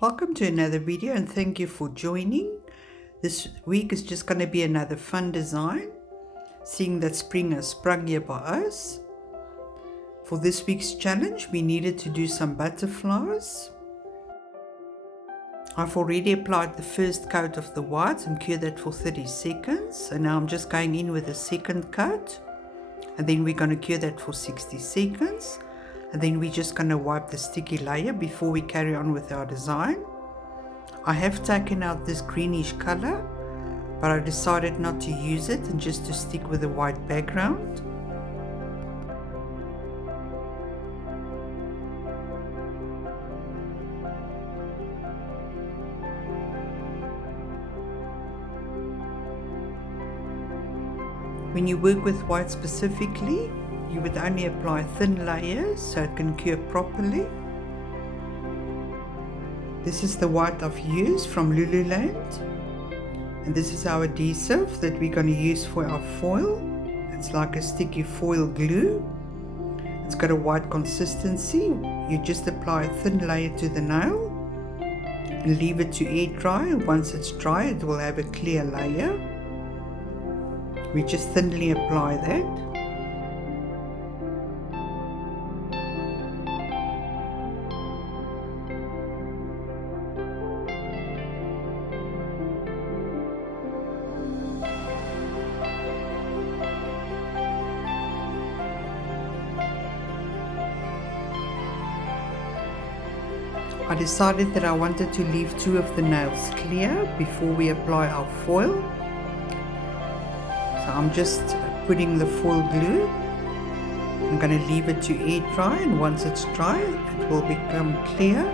Welcome to another video and thank you for joining. This week is just going to be another fun design, seeing that spring has sprung here by us. For this week's challenge, we needed to do some butterflies. I've already applied the first coat of the white and cured that for 30 seconds. And now I'm just going in with a second coat. And then we're going to cure that for 60 seconds. And then we're just going to wipe the sticky layer before we carry on with our design. I have taken out this greenish color, but I decided not to use it and just to stick with a white background. When you work with white specifically, you would only apply thin layers so it can cure properly. This is the white I've used from Lulluland, and this is our adhesive that we're going to use for our foil. It's like a sticky foil glue. It's got a white consistency. You just apply a thin layer to the nail and leave it to air dry. Once it's dry, it will have a clear layer. We just thinly apply that. I decided that I wanted to leave two of the nails clear before we apply our foil. So I'm just putting the foil glue. I'm going to leave it to air dry, and once it's dry it will become clear.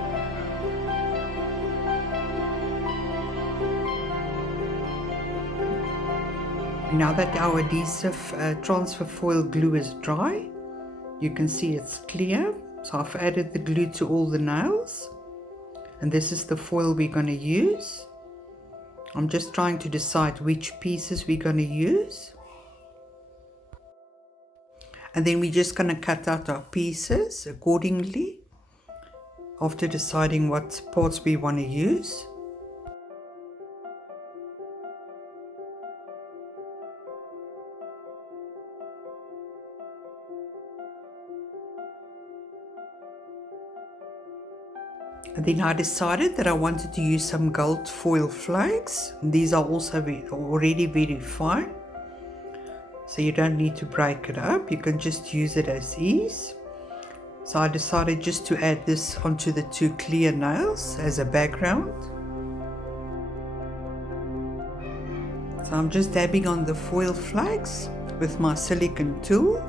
Now that our adhesive transfer foil glue is dry, you can see it's clear. So I've added the glue to all the nails. And this is the foil we're going to use. I'm just trying to decide which pieces we're going to use. And then we're just going to cut out our pieces accordingly after deciding what parts we want to use. And then I decided that I wanted to use some gold foil flakes. These are also already very fine, so you don't need to break it up. You can just use it as is. So I decided just to add this onto the two clear nails as a background. So I'm just dabbing on the foil flakes with my silicone tool.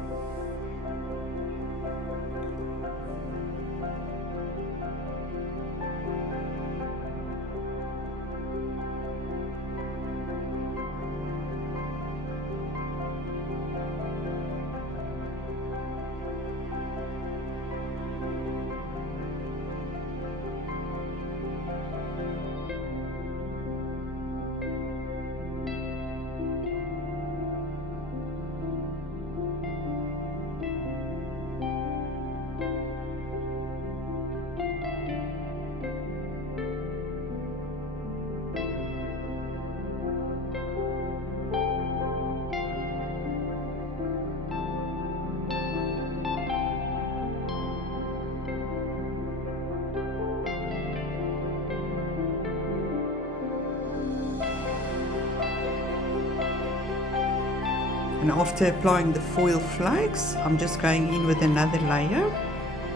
And after applying the foil flakes, I'm just going in with another layer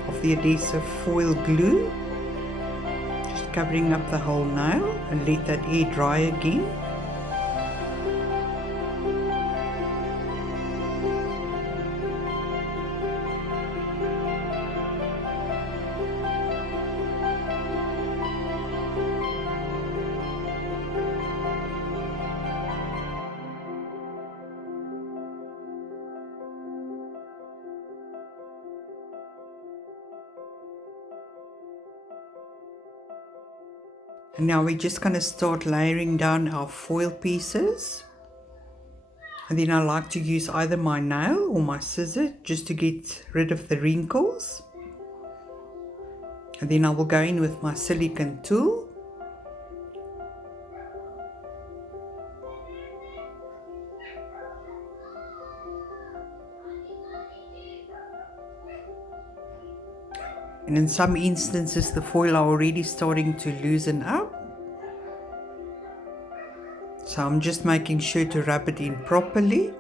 of the adhesive foil glue, just covering up the whole nail, and let that air dry again. And now we're just going to start layering down our foil pieces. And then I like to use either my nail or my scissors just to get rid of the wrinkles. And then I will go in with my silicone tool. And in some instances the foil are already starting to loosen up. So I'm just making sure to rub it in properly.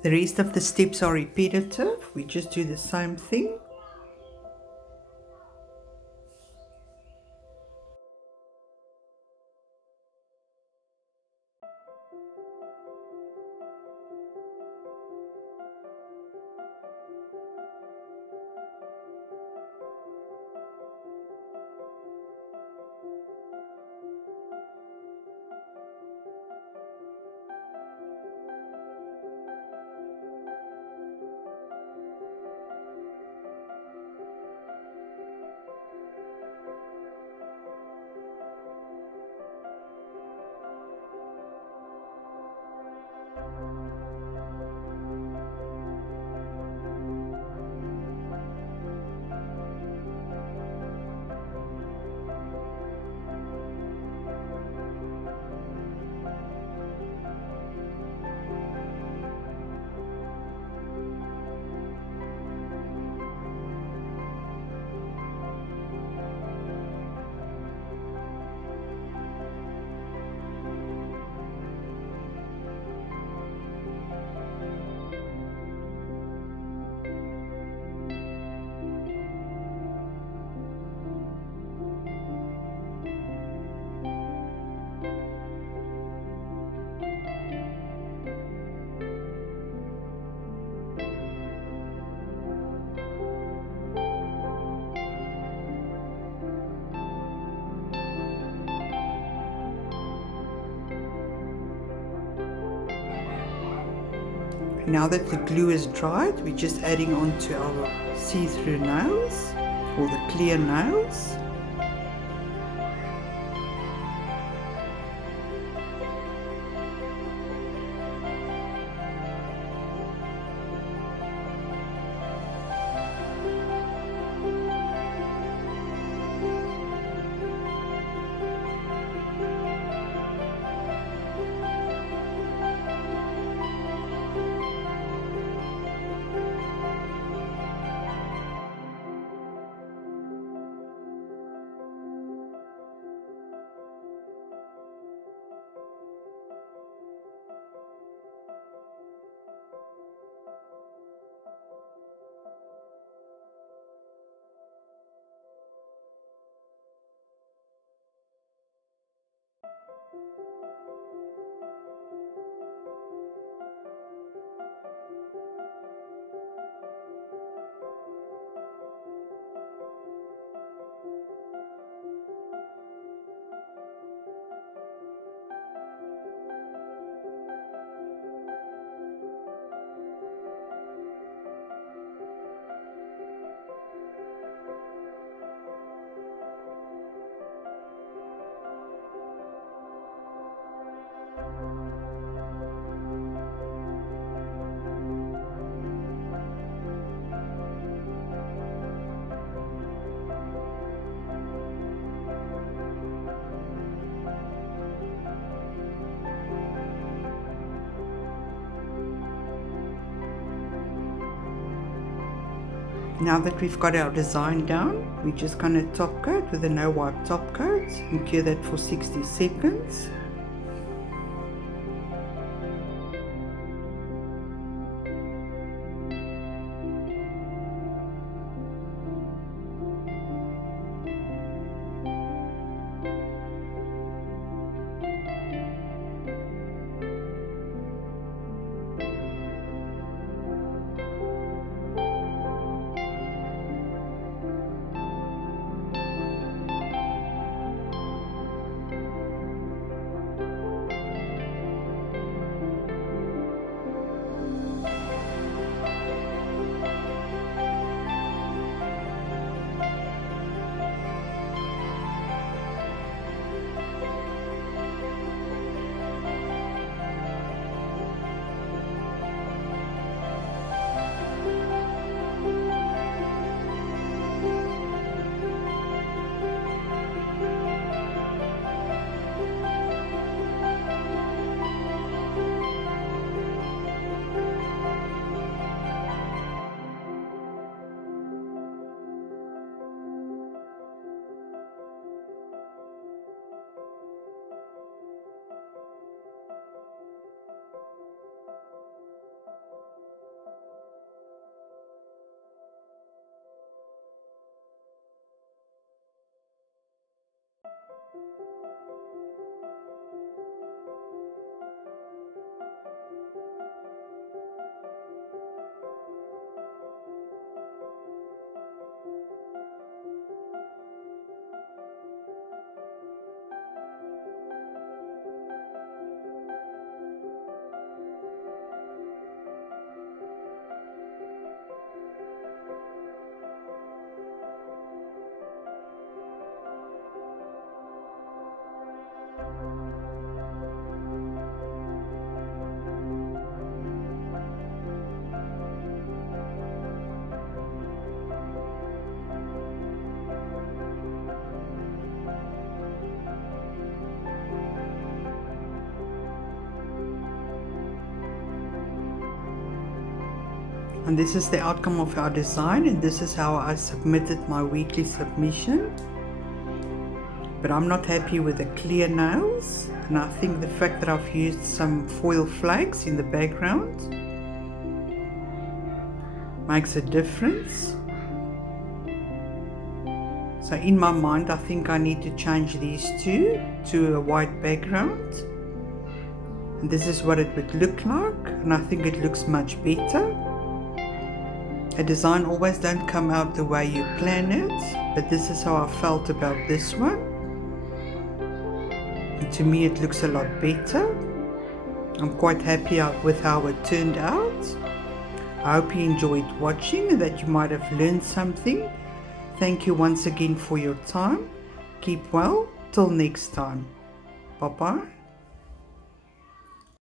The rest of the steps are repetitive. We just do the same thing. Now that the glue is dried, we're just adding on to our see-through nails or the clear nails. Now that we've got our design down, we're just going to top coat with a no wipe top coat and cure that for 60 seconds. And this is the outcome of our design, and this is how I submitted my weekly submission. But I'm not happy with the clear nails, and I think the fact that I've used some foil flakes in the background makes a difference. So in my mind, I think I need to change these two to a white background. And this is what it would look like, and I think it looks much better. A design always don't come out the way you plan it, but this is how I felt about this one. And to me it looks a lot better. I'm quite happy with how it turned out. I hope you enjoyed watching and that you might have learned something. Thank you once again for your time. Keep well. Till next time. Bye bye.